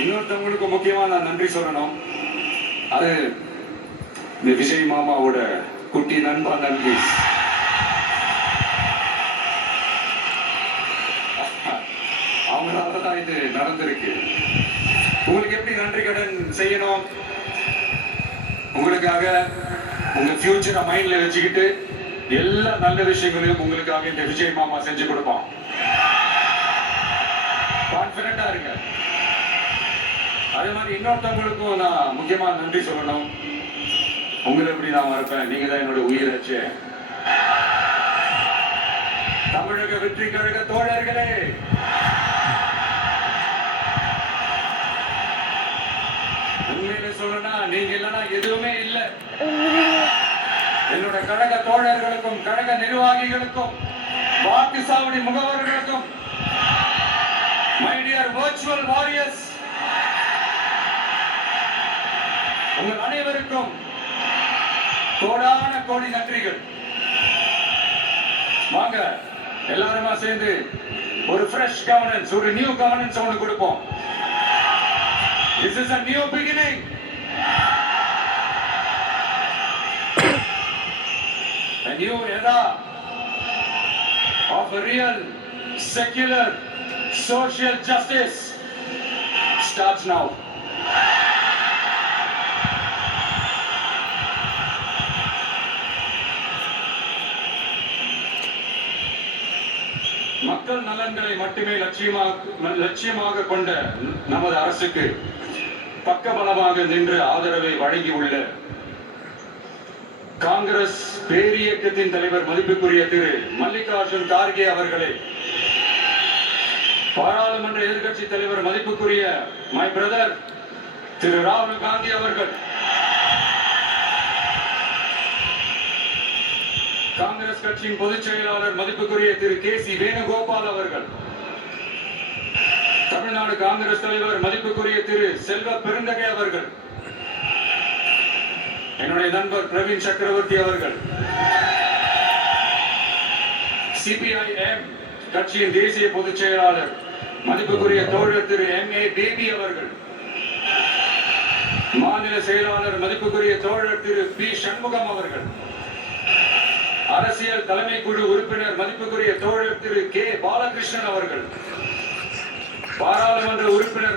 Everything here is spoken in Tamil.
இன்னொருத்தவங்களுக்கு முக்கியமா நான் நன்றி சொல்லணும். அது இந்த விஜய் மாமாவோட குட்டி நண்பா நன்றி. அவங்களாலதான் இது நடந்திருக்கு. உங்களுக்கு எப்படி நன்றி கடன் செய்யணும்? உங்களுக்காக உங்க ஃபியூச்சரை மைண்ட்ல வச்சுக்கிட்டு எல்லா நல்ல விஷயங்களையும் உங்களுக்காக இந்த விஜய் மாமா செஞ்சு கொடுப்போம். கான்பிடண்டா இருங்க. அதே மாதிரி இன்னொருத்தவங்களுக்கும் நான் முக்கியமா நன்றி சொல்லணும். உங்களை எப்படி நான் மறப்பேன்? நீங்க தான் என்னோட உயிராச்சு. தமிழக வெற்றி கழக தோழர்களே, உண்மையில சொல்லணும்னா நீங்க இல்லைன்னா எதுவுமே இல்லை. என்னோட கழக தோழர்களுக்கும் கழக நிர்வாகிகளுக்கும் வாக்கு சாவடி முகவர்களுக்கும் மை டியர் வர்ச்சுவல் வாரியர்ஸ், உங்கள் அனைவருக்கும் கோடான கோடி நன்றிகள். வாங்க எல்லாருமா சேர்ந்து ஒரு ஃப்ரெஷ் கவர்னன்ஸ், ஒரு நியூ கவர்னன்ஸ் ஒன்று கொடுப்போம். This is a new beginning. A new era of a real secular social justice starts now. மக்கள் நலன்களை மட்டுமே லட்சியமாக கொண்ட நமது அரசுக்கு பக்கபலமாக நின்று ஆதரவை வழங்கியுள்ள காங்கிரஸ் பேரியக்கத்தின் தலைவர் மதிப்புக்குரிய திரு மல்லிகார்ஜுன் கார்கே அவர்களை, பாராளுமன்ற எதிர்கட்சி தலைவர் மதிப்புக்குரிய மை பிரதர் திரு ராகுல் காந்தி அவர்கள், காங்கிரஸ் கட்சியின் பொதுச் செயலாளர் மதிப்புக்குரிய திரு கே.சி. வேணுகோபால் அவர்கள், தமிழ்நாடு காங்கிரஸ் தலைவர் மதிப்புக்குரிய திரு செல்வ பெருந்தகை அவர்கள், என்னுடைய நண்பர் பிரவீன் சக்கரவர்த்தி அவர்கள், சிபிஐஎம் கட்சியின் தேசிய பொதுச் செயலாளர் மதிப்புக்குரிய தோழர் திரு M.A. பேபி அவர்கள், மாநில செயலாளர் மதிப்புக்குரிய தோழர் திரு பி. சண்முகம் அவர்கள், அரசியல் தலைமை குழு உறுப்பினர் மதிப்புக்குரிய தோழர் திரு கே. பாலகிருஷ்ணன் அவர்கள், பாராளுமன்ற உறுப்பினர்